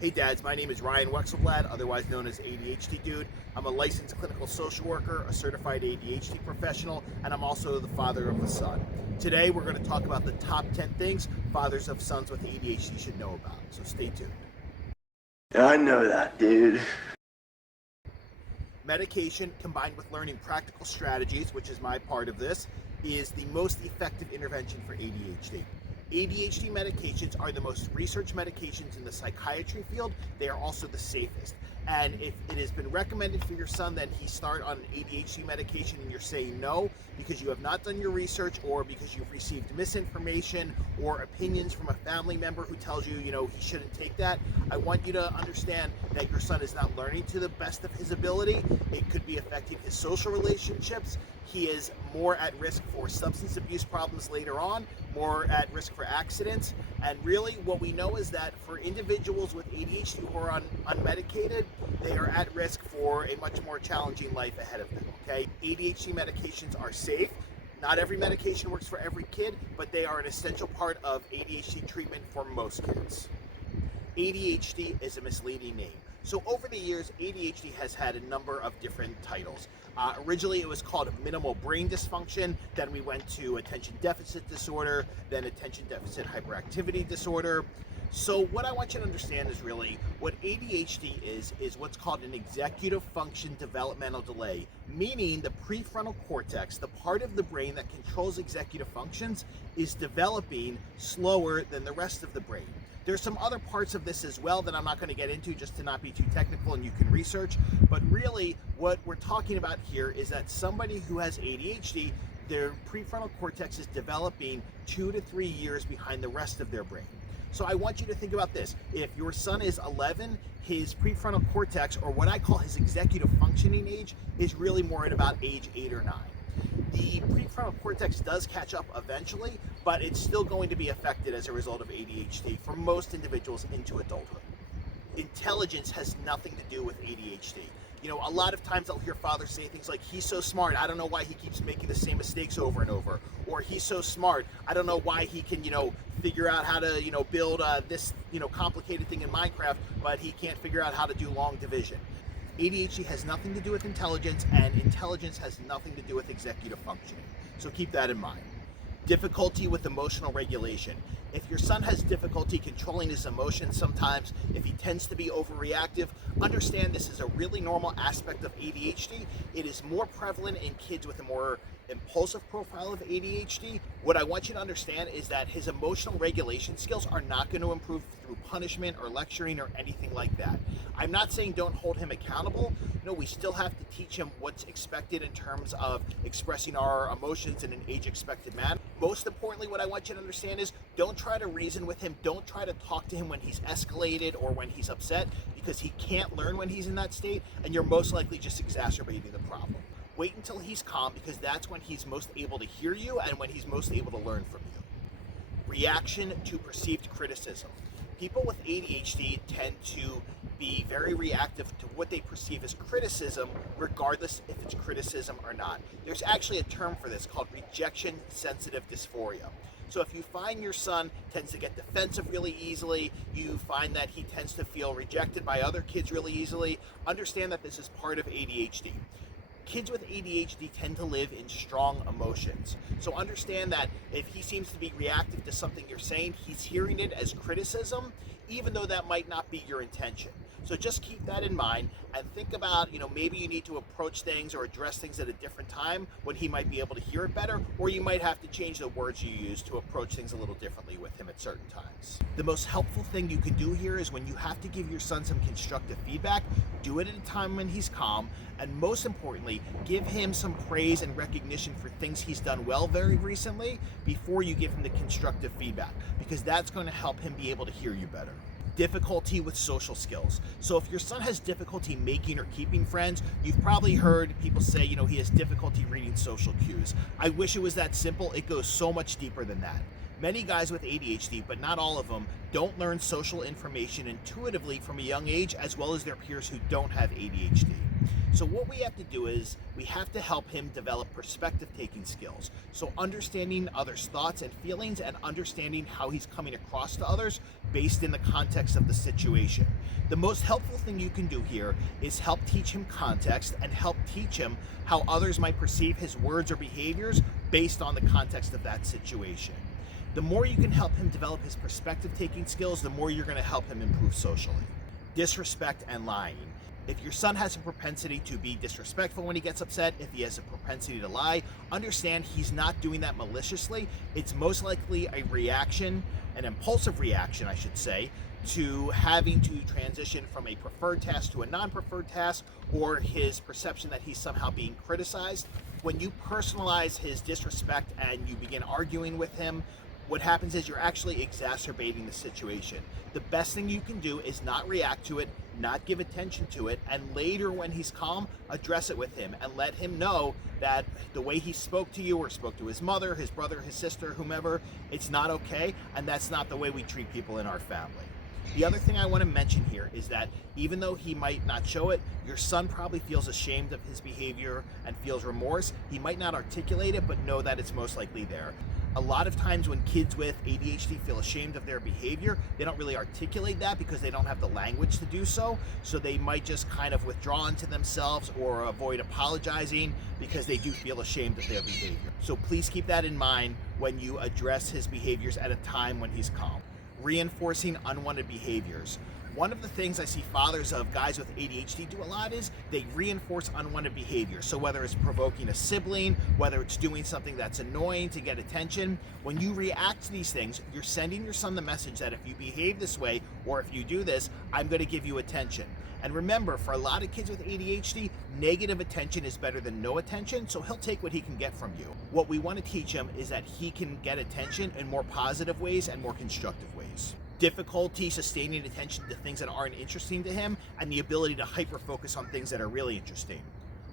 Hey dads, my name is Ryan Wexelblatt, otherwise known as ADHD Dude. I'm a licensed clinical social worker, a certified ADHD professional, and I'm also the father of a son. Today we're going to talk about the top 10 things fathers of sons with ADHD should know about, so stay tuned. I know that, dude. Medication combined with learning practical strategies, which is my part of this, is the most effective intervention for ADHD. ADHD medications are the most researched medications in the psychiatry field. They are also the safest. And if it has been recommended for your son that he start on an ADHD medication and you're saying no because you have not done your research or because you've received misinformation or opinions from a family member who tells you, he shouldn't take that, I want you to understand that your son is not learning to the best of his ability. It could be affecting his social relationships. He is more at risk for substance abuse problems later on, more at risk for accidents. And really what we know is that for individuals with ADHD who are unmedicated, they are at risk for a much more challenging life ahead of them, okay? ADHD medications are safe. Not every medication works for every kid, but they are an essential part of ADHD treatment for most kids. ADHD is a misleading name. So over the years, ADHD has had a number of different titles. Originally, it was called minimal brain dysfunction. Then we went to attention deficit disorder, then attention deficit hyperactivity disorder. So what I want you to understand is really what ADHD is what's called an executive function developmental delay, meaning the prefrontal cortex, the part of the brain that controls executive functions, is developing slower than the rest of the brain. There's some other parts of this as well that I'm not going to get into just to not be too technical and you can research, but really what we're talking about here is that somebody who has ADHD, their prefrontal cortex is developing 2 to 3 years behind the rest of their brain. So I want you to think about this. If your son is 11, his prefrontal cortex, or what I call his executive functioning age, is really more at about age 8 or 9. The prefrontal cortex does catch up eventually, but it's still going to be affected as a result of ADHD for most individuals into adulthood. Intelligence has nothing to do with ADHD. A lot of times I'll hear fathers say things like, he's so smart, I don't know why he keeps making the same mistakes over and over. Or he's so smart, I don't know why he can, figure out how to, build this, complicated thing in Minecraft, but he can't figure out how to do long division. ADHD has nothing to do with intelligence, and intelligence has nothing to do with executive functioning. So keep that in mind. Difficulty with emotional regulation. If your son has difficulty controlling his emotions sometimes, if he tends to be overreactive, understand this is a really normal aspect of ADHD. It is more prevalent in kids with a more impulsive profile of ADHD. What I want you to understand is that his emotional regulation skills are not going to improve through punishment or lecturing or anything like that. I'm not saying don't hold him accountable. No, we still have to teach him what's expected in terms of expressing our emotions in an age-expected manner. Most importantly, what I want you to understand is don't try to reason with him. Don't try to talk to him when he's escalated or when he's upset, because he can't learn when he's in that state, and you're most likely just exacerbating the problem. Wait until he's calm, because that's when he's most able to hear you and when he's most able to learn from you. Reaction to perceived criticism. People with ADHD tend to be very reactive to what they perceive as criticism, regardless if it's criticism or not. There's actually a term for this called rejection sensitive dysphoria. So if you find your son tends to get defensive really easily, you find that he tends to feel rejected by other kids really easily, understand that this is part of ADHD. Kids with ADHD tend to live in strong emotions. So understand that if he seems to be reactive to something you're saying, he's hearing it as criticism, even though that might not be your intention. So just keep that in mind and think about, maybe you need to approach things or address things at a different time when he might be able to hear it better, or you might have to change the words you use to approach things a little differently with him at certain times. The most helpful thing you can do here is when you have to give your son some constructive feedback, do it at a time when he's calm, and most importantly, give him some praise and recognition for things he's done well very recently before you give him the constructive feedback, because that's going to help him be able to hear you better. Difficulty with social skills. So if your son has difficulty making or keeping friends, you've probably heard people say, he has difficulty reading social cues. I wish it was that simple. It goes so much deeper than that. Many guys with ADHD, but not all of them, don't learn social information intuitively from a young age, as well as their peers who don't have ADHD. So what we have to do is we have to help him develop perspective taking skills. So understanding others' thoughts and feelings and understanding how he's coming across to others based in the context of the situation. The most helpful thing you can do here is help teach him context and help teach him how others might perceive his words or behaviors based on the context of that situation. The more you can help him develop his perspective taking skills, the more you're going to help him improve socially. Disrespect and lying. If your son has a propensity to be disrespectful when he gets upset, if he has a propensity to lie, understand he's not doing that maliciously. It's most likely a reaction, an impulsive reaction, I should say, to having to transition from a preferred task to a non-preferred task, or his perception that he's somehow being criticized. When you personalize his disrespect and you begin arguing with him, what happens is you're actually exacerbating the situation. The best thing you can do is not react to it, not give attention to it, and later when he's calm, address it with him and let him know that the way he spoke to you or spoke to his mother, his brother, his sister, whomever, it's not okay, and that's not the way we treat people in our family. The other thing I want to mention here is that even though he might not show it, your son probably feels ashamed of his behavior and feels remorse. He might not articulate it, but know that it's most likely there. A lot of times when kids with ADHD feel ashamed of their behavior, they don't really articulate that because they don't have the language to do so. So they might just kind of withdraw into themselves or avoid apologizing because they do feel ashamed of their behavior. So please keep that in mind when you address his behaviors at a time when he's calm. Reinforcing unwanted behaviors. One of the things I see fathers of guys with ADHD do a lot is they reinforce unwanted behavior. So whether it's provoking a sibling, whether it's doing something that's annoying to get attention, when you react to these things, you're sending your son the message that if you behave this way or if you do this, I'm going to give you attention. And remember, for a lot of kids with ADHD, negative attention is better than no attention, so he'll take what he can get from you. What we want to teach him is that he can get attention in more positive ways and more constructive ways. Difficulty sustaining attention to things that aren't interesting to him, and the ability to hyper-focus on things that are really interesting.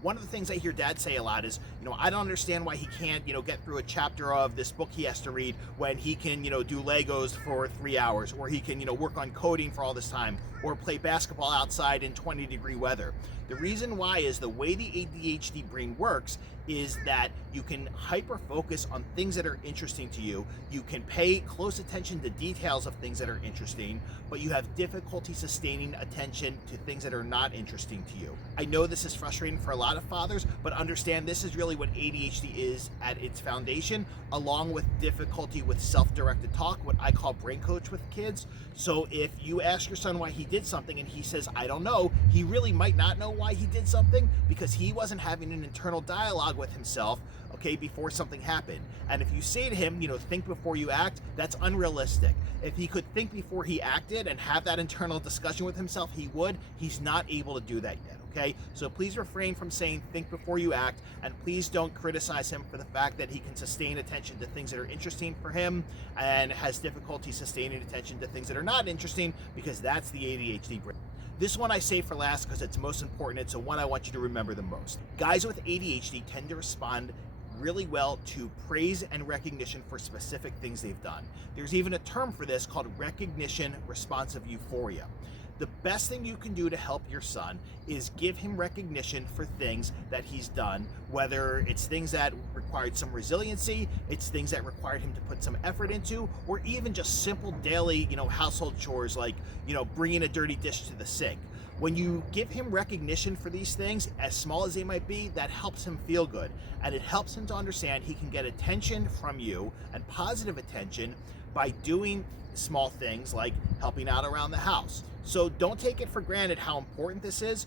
One of the things I hear dads say a lot is, I don't understand why he can't, get through a chapter of this book he has to read when he can, do Legos for 3 hours, or he can, work on coding for all this time, or play basketball outside in 20-degree weather. The reason why is the way the ADHD brain works is that you can hyper-focus on things that are interesting to you. You can pay close attention to details of things that are interesting, but you have difficulty sustaining attention to things that are not interesting to you. I know this is frustrating for a lot of fathers, but understand this is really what ADHD is at its foundation, along with difficulty with self-directed talk, what I call brain coach with kids. So if you ask your son why he did something and he says, I don't know, he really might not know why he did something because he wasn't having an internal dialogue with himself, before something happened. And if you say to him, think before you act, that's unrealistic. If he could think before he acted and have that internal discussion with himself, he would. He's not able to do that yet. Okay, so please refrain from saying think before you act, and please don't criticize him for the fact that he can sustain attention to things that are interesting for him and has difficulty sustaining attention to things that are not interesting, because that's the ADHD brain. This one I save for last because it's most important. It's the one I want you to remember the most. Guys with ADHD tend to respond really well to praise and recognition for specific things they've done. There's even a term for this called recognition responsive euphoria. The best thing you can do to help your son is give him recognition for things that he's done, whether it's things that required some resiliency, it's things that required him to put some effort into, or even just simple daily, household chores like, bringing a dirty dish to the sink. When you give him recognition for these things, as small as they might be, that helps him feel good. And it helps him to understand he can get attention from you, and positive attention, by doing small things like helping out around the house. So don't take it for granted how important this is.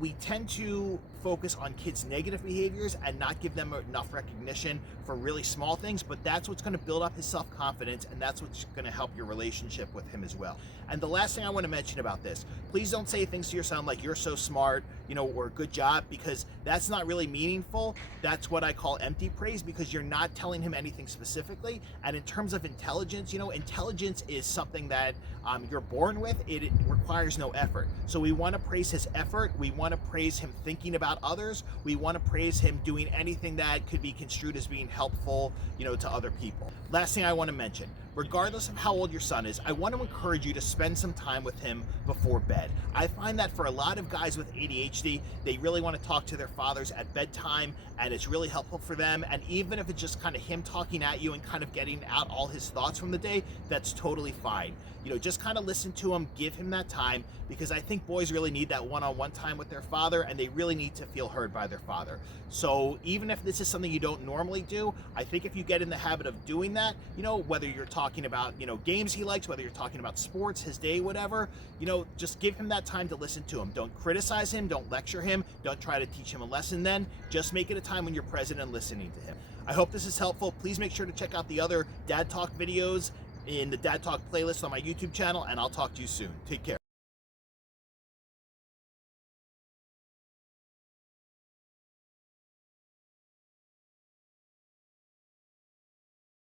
We tend to focus on kids' negative behaviors and not give them enough recognition for really small things, but that's what's going to build up his self-confidence, and that's what's going to help your relationship with him as well. And the last thing I want to mention about this, please don't say things to your son like you're so smart, or good job, because that's not really meaningful. That's what I call empty praise, because you're not telling him anything specifically. And in terms of intelligence, intelligence is something that you're born with. It requires no effort. So we want to praise his effort. We want to praise him thinking about others. We want to praise him doing anything that could be construed as being helpful, to other people. Last thing I want to mention, regardless of how old your son is, I want to encourage you to spend some time with him before bed. I find that for a lot of guys with ADHD, they really want to talk to their fathers at bedtime, and it's really helpful for them. And even if it's just kind of him talking at you and kind of getting out all his thoughts from the day, that's totally fine. You know, just kind of listen to him, give him that time, because I think boys really need that one-on-one time with their father, and they really need to feel heard by their father. So even if this is something you don't normally do, I think if you get in the habit of doing that, you know, whether you're talking about, you know, games he likes, whether you're talking about sports, his day, whatever, you know, just give him that time to listen to him. Don't criticize him, don't lecture him, don't try to teach him a lesson then. Just make it a time when you're present and listening to him. I hope this is helpful. Please make sure to check out the other Dad Talk videos in the Dad Talk playlist on my YouTube channel, and I'll talk to you soon. Take care.